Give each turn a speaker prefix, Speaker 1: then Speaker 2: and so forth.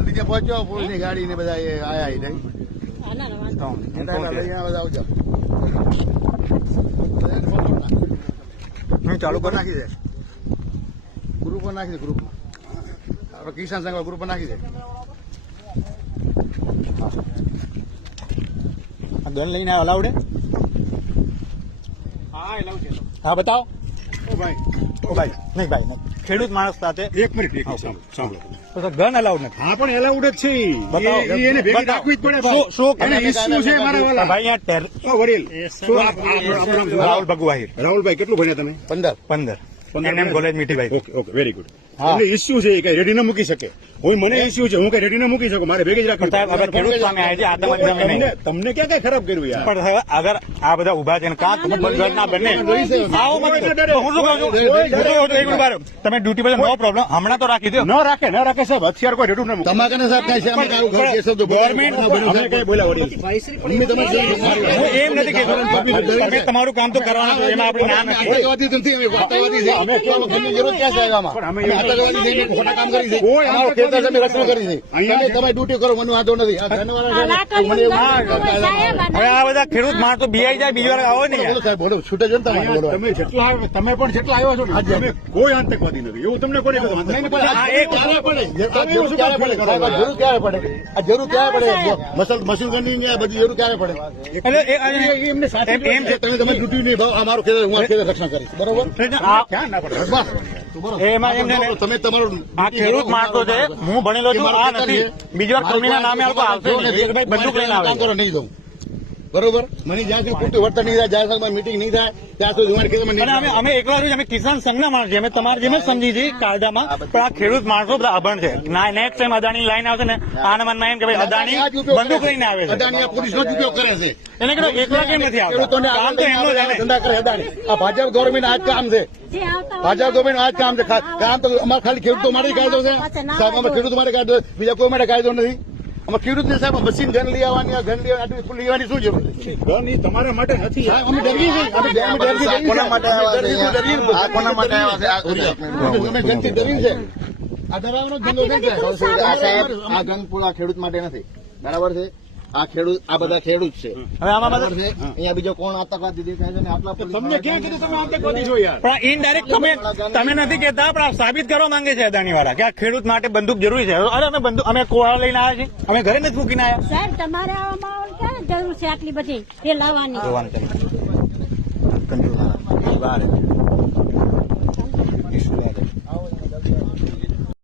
Speaker 1: જલ્દી ત્યાં પહોંચો પોલીસની ગાડી ને બધા આયા નહીં આવજો
Speaker 2: ચાલુ કરી નાખી દે
Speaker 1: ગ્રુપ પર નાખી દે ગ્રુપ આપણે કિસાન સંઘ ગ્રુપ પર નાખી દે
Speaker 2: ગન લઈને અલાઉડ હા બતાવો
Speaker 3: ઓ ભાઈ
Speaker 2: નહીં ભાઈ નહીં ખેડૂત માણસ સાથે
Speaker 3: એક મિનિટ સાંભળો
Speaker 2: ગન અલાઉડ નથી
Speaker 3: હા પણ એલાઉડ જ છે એને ભેગી રાખવી જ પડે એને ઇસ્યુ છે મારા વાલા
Speaker 2: ભાઈ અહીંયા
Speaker 3: વડીલ
Speaker 2: રાહુલ ભગવાહીર
Speaker 3: રાહુલભાઈ કેટલું ભણ્યા તમે
Speaker 2: 15 NM college Mithibai
Speaker 3: okay okay very good એટલે ઇસ્યુ છે કઈ રેડી ન મૂકી શકે હું મને ઇસ્યુ છે હું કઈ રેડી ન મૂકી શકું મારે ભેગી જ રાખવી
Speaker 2: ખેડૂત સામે આવે છે
Speaker 3: તમને ક્યાં કઈ ખરાબ કર્યું યાર
Speaker 2: પણ હવે અગર આ બધા ઉભા છે કાં ના બને આવો મત હું શું કહું છું એક મિનિટ બાર તમે ડ્યુટી પર નો પ્રોબ્લેમ હમણાં તો રાખી દો
Speaker 3: ન રાખે સાહેબ હથિયાર કોઈ રેડું ન મૂકે
Speaker 1: તમારે સાહેબ કઈ છે અમે
Speaker 3: ગવર્મેન્ટ અમે કઈ બોલ્યા વડીલ
Speaker 2: હું એમ નથી કહેતો તમે તમારું કામ તો કરવાનું છે એમાં આપણે ના નથી
Speaker 1: જરૂર ક્યાં છે આત્મવાદી ખોટા કામ કરી છે અમારું ખેતર અમે રક્ષણ કરી છે તમે ડ્યુટી કરો મને વાંધો નથી
Speaker 2: હવે આ બધા ખેડૂત માણસ તો બિયાઈ જાય બીજી વાર આવો ને
Speaker 1: સાહેબ બોલો છૂટે જો ને
Speaker 3: તમે પણ જેટલા આવ્યા છો ને તમે કોઈ આતંકવાદી નથી એવું તમને કોને
Speaker 1: જરૂર ક્યારે પડે આ જરૂર ક્યારે પડે મશીન ગનની બધી જરૂર ક્યારે પડે
Speaker 2: એમને એમ છે
Speaker 1: તમે ડ્યુટી નહીં ભાવ અમારું ખેતર હું ખેતર રક્ષણ કરીશ બરોબર
Speaker 3: ક્યાં ના પડે
Speaker 2: એમાં એમ
Speaker 1: તમે તમારું
Speaker 2: આ ખેડૂત માણસો છે હું ભણેલો છું આ નથી બીજી વાર કંપનીના નામે આ લોકો આવશે નહીં બંદૂક લઈને આવે
Speaker 1: કરો નહીં દઉં બરોબર મને જ્યાં સુધી પૂરતું વર્તન નહીં થાય જ્યાં સુધી મીટિંગ નહીં થાય ત્યાં સુધી અમારે ખેતરમાં
Speaker 2: અને અમે એકલા છીએ અમે કિસાન સંઘના માણસ છીએ અમે તમારે જેમ જ સમજી છીએ કાયદામાં પણ આ ખેડૂત માણસો બધા અભણ છે નેક્સ્ટ ટાઈમ અદાણી લાઈન આવશે ને આના મનમાં એમ કે ભાઈ અદાણી બંદૂક લઈને આવે છે
Speaker 1: અદાણી પોલીસનો જ ઉપયોગ કરે છે
Speaker 2: એને કીધું એકલા કેમ નથી આવતા કામ તો એમનો જ
Speaker 1: ધંધા કરે અદાણી આ ભાજપ ગવર્મેન્ટ આ જ કામ છે ભાજપ ગવર્મેન્ટ આ જ કામ છે કામ તો અમારે ખાલી ખેડૂતો માટે કાયદો છે સાહેબ અમે ખેડૂતો માટે કાયદો બીજા કોઈ માટે કાયદો નથી અમે ખેડૂત ને સાહેબ મશીન ગન લઈ આવવાની ગન લેવાની શું જરૂર
Speaker 3: ગન એ તમારા માટે નથી
Speaker 1: અમે ડરીએ છીએ કોના માટે અમે ગનથી ડરીએ છે આ ડરાવવાનો ધંધો છે આ ગન પૂરા ખેડૂત માટે નથી બરાબર છે આ ખેડૂત આ બધા ખેડૂત છે
Speaker 2: હવે આમાં બધા
Speaker 1: અહીંયા બીજો કોણ આતંકવાદી દેખાય છે ને આટલા
Speaker 3: તમને ક્યાં કીધું તમે આતંકવાદી છો યાર
Speaker 2: પણ ઇનડાયરેક્ટ તમે નથી કહેતા પણ આ સાબિત કરવા માંગે છે અદાણી વાળા કે આ ખેડૂત માટે બંદૂક જરૂરી છે અરે અમે કોળા લઈને આવ્યા છીએ અમે ઘરે નથી મૂકીને આવ્યા
Speaker 4: સાહેબ તમારે આમાં ક્યાં જરૂર છે આટલી બધી એ લાવવાની